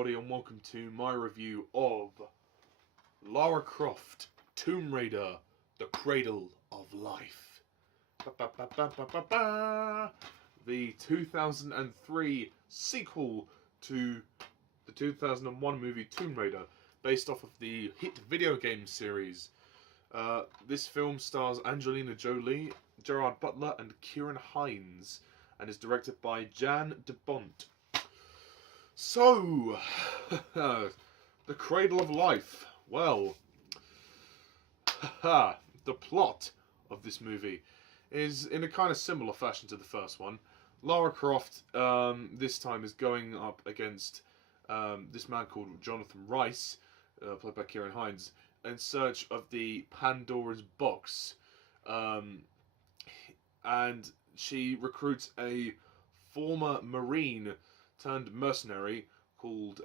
everybody, and welcome to my review of Lara Croft, Tomb Raider, The Cradle of Life. The 2003 sequel to the 2001 movie Tomb Raider, based off of the hit video game series. This film stars Angelina Jolie, Gerad Butler, and Ciaran Hinds, and is directed by Jan de Bont. So, The Cradle of Life. Well, the plot of this movie is in a kind of similar fashion to the first one. Lara Croft, this time, is going up against this man called Jonathan Rice, played by Ciaran Hinds, in search of the Pandora's box. And she recruits a former Marine turned mercenary called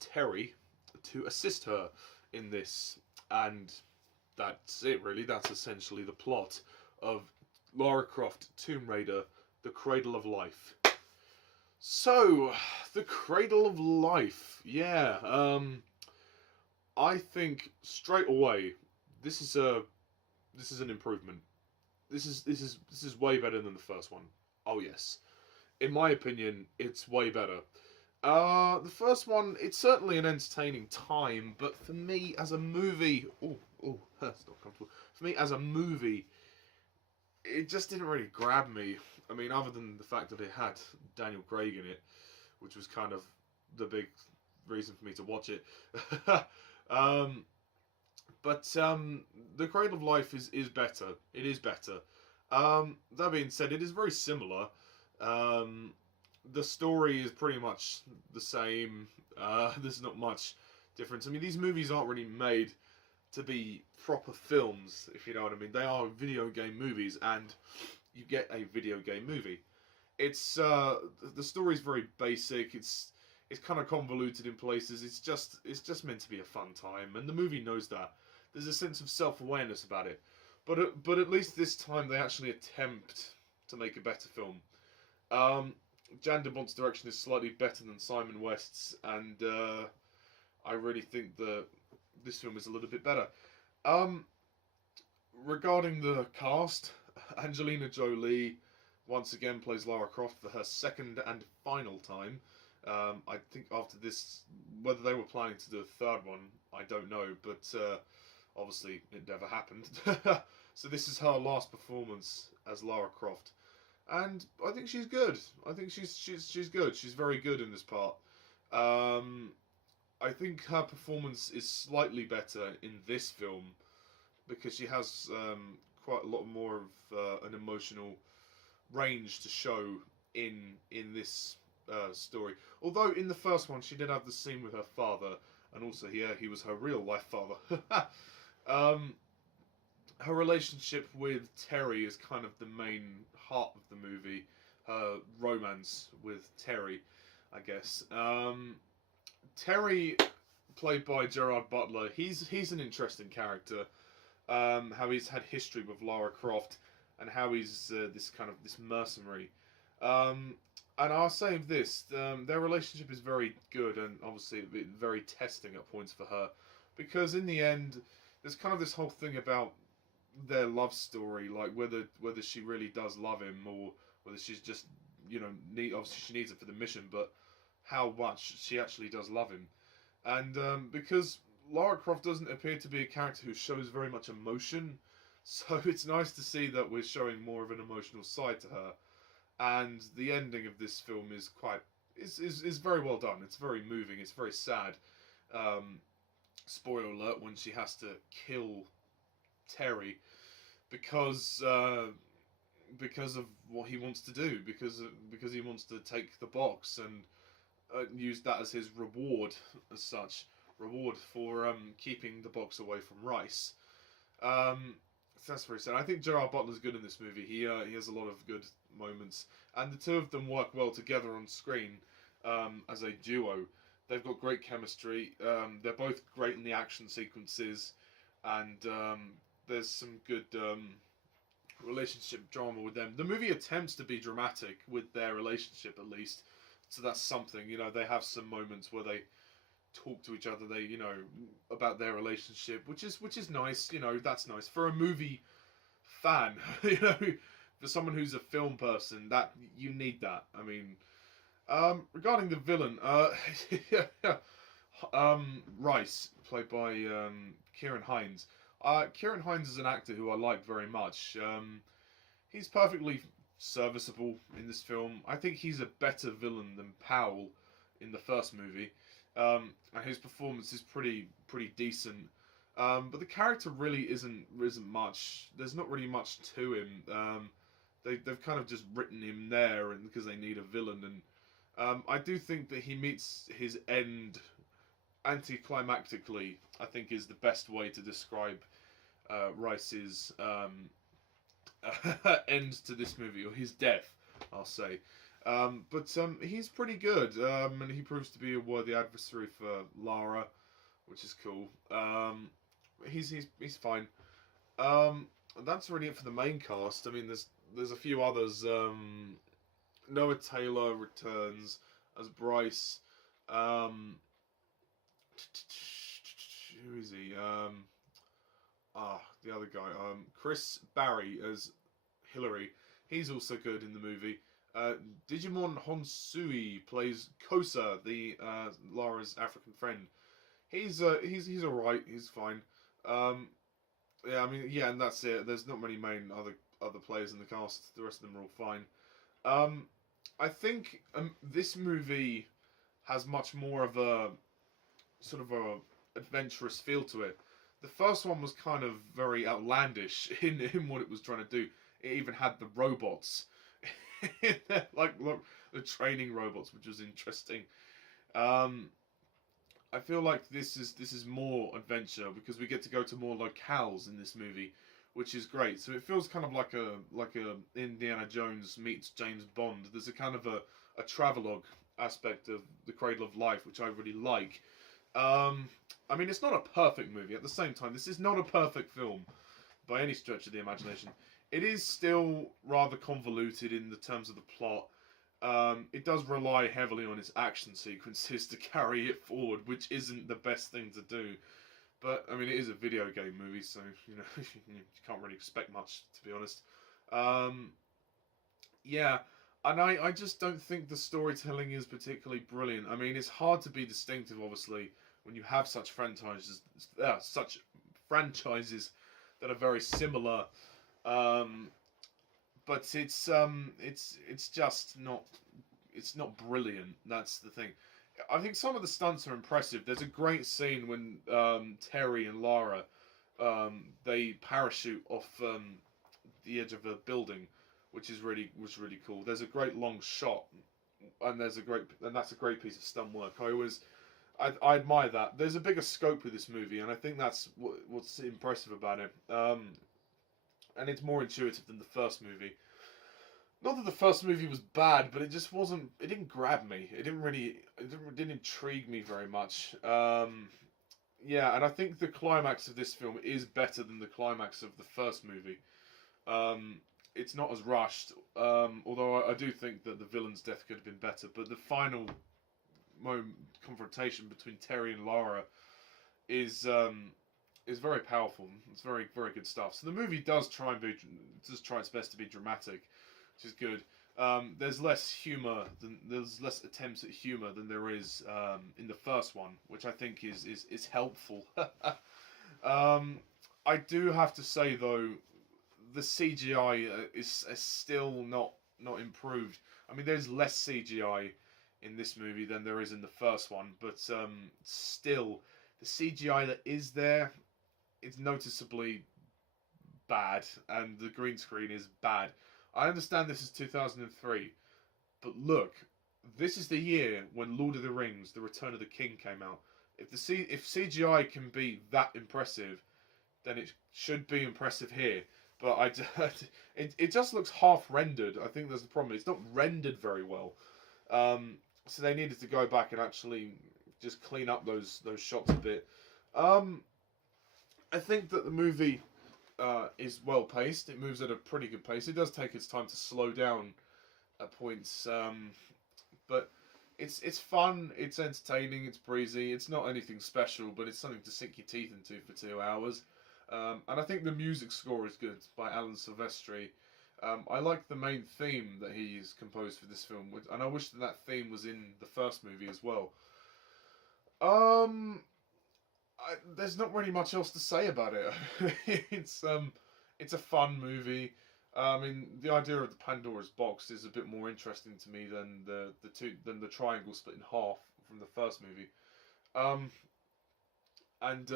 Terry to assist her in this, and that's it really. That's essentially the plot of Lara Croft, Tomb Raider, The Cradle of Life. So, The Cradle of Life, yeah. I think straight away this is an improvement. This is way better than the first one. Oh yes. In my opinion, it's way better. The first one, it's certainly an entertaining time, but for me as a movie, that's not comfortable. For me as a movie, it just didn't really grab me. I mean, other than the fact that it had Daniel Craig in it, which was kind of the big reason for me to watch it. But The Cradle of Life is better. It is better. That being said, it is very similar. The story is pretty much the same. There's not much difference. I mean, these movies aren't really made to be proper films, if you know what I mean. They are video game movies, and you get a video game movie. It's the story is very basic. It's kind of convoluted in places. It's just meant to be a fun time, and the movie knows that. There's a sense of self-awareness about it, but at least this time they actually attempt to make a better film. Jan de Bont's direction is slightly better than Simon West's, and I really think that this film is a little bit better. Regarding the cast, Angelina Jolie once again plays Lara Croft for her second and final time. I think after this, whether they were planning to do a third one, I don't know, but obviously it never happened. So this is her last performance as Lara Croft, and I think she's good. I think she's good. She's very good in this part. I think her performance is slightly better in this film because she has quite a lot more of an emotional range to show in this story. Although in the first one she did have the scene with her father, and also here he was her real life father. Her relationship with Terry is kind of the main heart of the movie. Her romance with Terry, I guess. Terry, played by Gerad Butler, he's an interesting character. How he's had history with Lara Croft, and how he's this mercenary. And I'll say this, their relationship is very good, and obviously very testing at points for her, because in the end, there's kind of this whole thing about their love story, like whether she really does love him, or whether she's just, obviously she needs it for the mission, but how much she actually does love him. And because Lara Croft doesn't appear to be a character who shows very much emotion, so it's nice to see that we're showing more of an emotional side to her. And the ending of this film is very well done. It's very moving. It's very sad. Spoiler alert: when she has to kill Terry because of what he wants to do, because he wants to take the box and use that as his reward, as such reward for keeping the box away from Rice. That's very sad. I think Gerard Butler's good in this movie. He has a lot of good moments, and the two of them work well together on screen as a duo. They've got great chemistry. They're both great in the action sequences, and there's some good relationship drama with them. The movie attempts to be dramatic with their relationship, at least, So that's something. You know, they have some moments where they talk to each other. They, you know, about their relationship, which is nice. You know, that's nice for a movie fan. You know, for someone who's a film person, that you need that. I mean, regarding the villain, Rice, played by Ciaran Hinds. Ciaran Hinds is an actor who I like very much. He's perfectly serviceable in this film. I think he's a better villain than Powell in the first movie, and his performance is pretty decent. But the character really isn't much. There's not really much to him. They've kind of just written him there, and because they need a villain, and I do think that he meets his end anticlimactically. I think is the best way to describe Rice's end to this movie, or his death, I'll say. But he's pretty good, and he proves to be a worthy adversary for Lara, which is cool. He's fine. That's really it for the main cast. I mean, there's a few others. Noah Taylor returns as Bryce. Who is he? The other guy. Chris Barrie as Hillary. He's also good in the movie. Djimon Hounsou plays Kosa, the Lara's African friend. He's alright. He's fine. Yeah, I mean, yeah, and that's it. There's not many main other players in the cast. The rest of them are all fine. I think this movie has much more of a sort of a adventurous feel to it. The first one was kind of very outlandish in what it was trying to do. It even had the robots, like the training robots, which was interesting. I feel like this is more adventure because we get to go to more locales in this movie, which is great. So it feels kind of like a Indiana Jones meets James Bond. There's a kind of a travelogue aspect of the Cradle of Life, which I really like. I mean, it's not a perfect movie. At the same time, this is not a perfect film by any stretch of the imagination. It is still rather convoluted in the terms of the plot. It does rely heavily on its action sequences to carry it forward, which isn't the best thing to do. But, I mean, it is a video game movie, so, you know, you can't really expect much, to be honest. Yeah, and I just don't think the storytelling is particularly brilliant. I mean, it's hard to be distinctive, obviously, when you have such franchises that are very similar. But it's just not brilliant. That's the thing. I think some of the stunts are impressive. There's a great scene when Terry and Lara they parachute off the edge of a building, which was really cool. There's a great long shot, and that's a great piece of stunt work. I admire that. There's a bigger scope with this movie, and I think that's what's impressive about it. And it's more intuitive than the first movie. Not that the first movie was bad, but it just wasn't. It didn't grab me. It didn't intrigue me very much. Yeah, and I think the climax of this film is better than the climax of the first movie. It's not as rushed, although I do think that the villain's death could have been better. But the final confrontation between Terry and Lara is very powerful. It's very good stuff. So the movie does try its best to be dramatic, which is good. There's less attempts at humor than there is in the first one, which I think is helpful. I do have to say though, the CGI is still not improved. I mean, there's less CGI in this movie than there is in the first one, but still, the CGI that is there is noticeably bad, and the green screen is bad. I understand this is 2003, but look, this is the year when Lord of the Rings: The Return of the King came out. If CGI can be that impressive, then it should be impressive here. But it just looks half rendered. I think that's the problem. It's not rendered very well. So they needed to go back and actually just clean up those shots a bit. I think that the movie is well paced. It moves at a pretty good pace. It does take its time to slow down at points, but it's fun, it's entertaining, it's breezy. It's not anything special, but it's something to sink your teeth into for 2 hours. And I think the music score is good by Alan Silvestri. I like the main theme that he's composed for this film, and I wish that that theme was in the first movie as well. Um, there's not really much else to say about it. It's a fun movie. I mean, the idea of the Pandora's box is a bit more interesting to me than the triangle split in half from the first movie. Um, and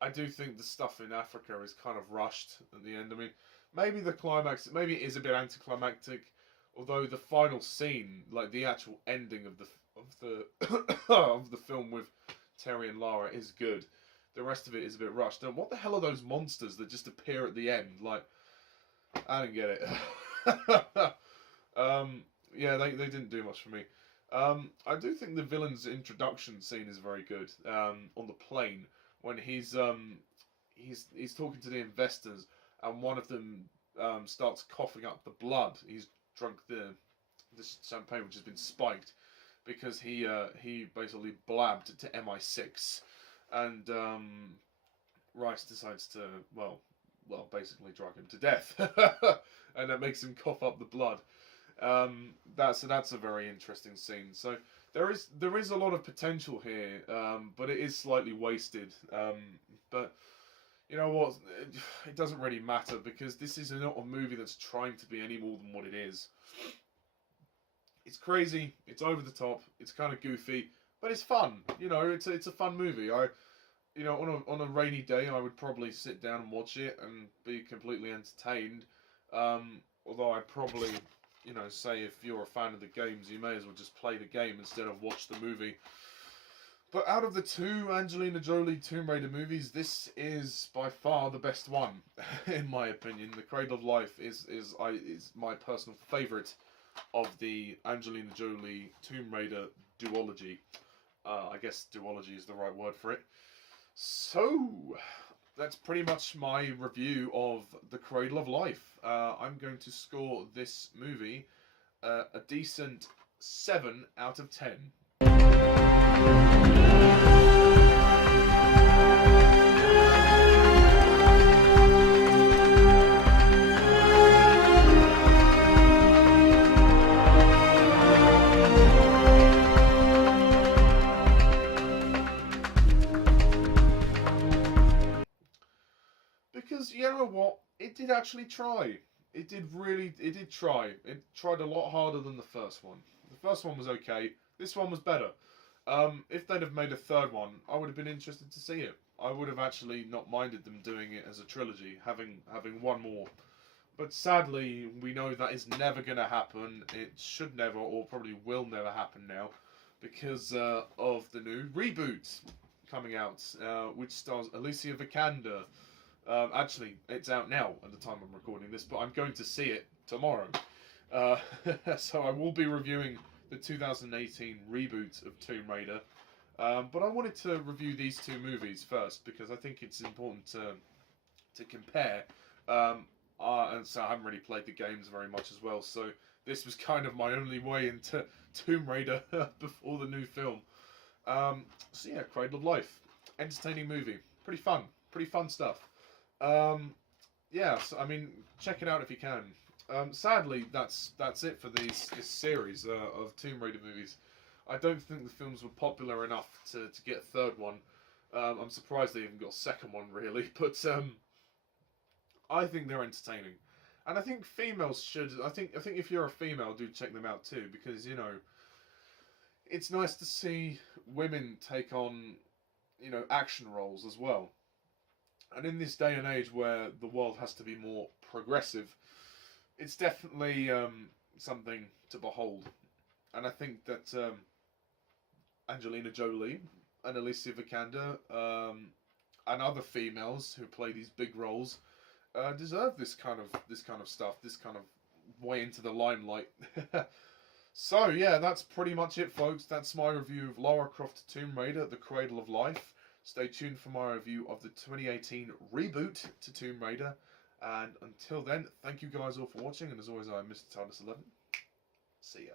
I do think the stuff in Africa is kind of rushed at the end. I mean, maybe the climax, maybe it is a bit anticlimactic, although the final scene, like the actual ending of the of the film with Terry and Lara, is good. The rest of it is a bit rushed. And what the hell are those monsters that just appear at the end? Like, I didn't get it. Yeah, they didn't do much for me. I do think the villain's introduction scene is very good. On the plane when he's talking to the investors, and one of them starts coughing up the blood. He's drunk this champagne which has been spiked because he basically blabbed to MI6, and Rice decides to basically drug him to death, and that makes him cough up the blood. That's a very interesting scene. So there is a lot of potential here, but it is slightly wasted. But you know what? It doesn't really matter because this is not a movie that's trying to be any more than what it is. It's crazy. It's over the top. It's kind of goofy, but it's fun. You know, it's a fun movie. On a rainy day, I would probably sit down and watch it and be completely entertained. Although I'd probably, say if you're a fan of the games, you may as well just play the game instead of watch the movie. But out of the two Angelina Jolie Tomb Raider movies, this is by far the best one, in my opinion. The Cradle of Life is my personal favourite of the Angelina Jolie Tomb Raider duology. I guess duology is the right word for it. So, that's pretty much my review of The Cradle of Life. I'm going to score this movie a decent 7 out of 10. Because, you know what, it did actually try. It did try. It tried a lot harder than the first one. The first one was okay. This one was better. If they'd have made a third one, I would have been interested to see it. I would have actually not minded them doing it as a trilogy, having one more. But sadly, we know that is never going to happen. It should never, or probably will never happen now, because of the new reboot coming out, which stars Alicia Vikander. Actually, it's out now at the time I'm recording this, but I'm going to see it tomorrow. So I will be reviewing the 2018 reboot of Tomb Raider. But I wanted to review these two movies first, because I think it's important to compare. And so I haven't really played the games very much as well, so this was kind of my only way into Tomb Raider before the new film. So yeah, Cradle of Life. Entertaining movie. Pretty fun stuff. Yeah, so, I mean, check it out if you can. Sadly, that's it for this series of Tomb Raider movies. I don't think the films were popular enough to get a third one. I'm surprised they even got a second one, really. But I think they're entertaining, and I think females should. I think if you're a female, do check them out too, because it's nice to see women take on action roles as well. And in this day and age where the world has to be more progressive, it's definitely something to behold. And I think that Angelina Jolie and Alicia Vikander and other females who play these big roles deserve this kind of stuff, this kind of way into the limelight. So yeah, that's pretty much it, folks. That's my review of Lara Croft Tomb Raider: The Cradle of Life. Stay tuned for my review of the 2018 reboot to Tomb Raider. And until then, thank you guys all for watching. And as always, I'm Mr. TARDIS11. See ya.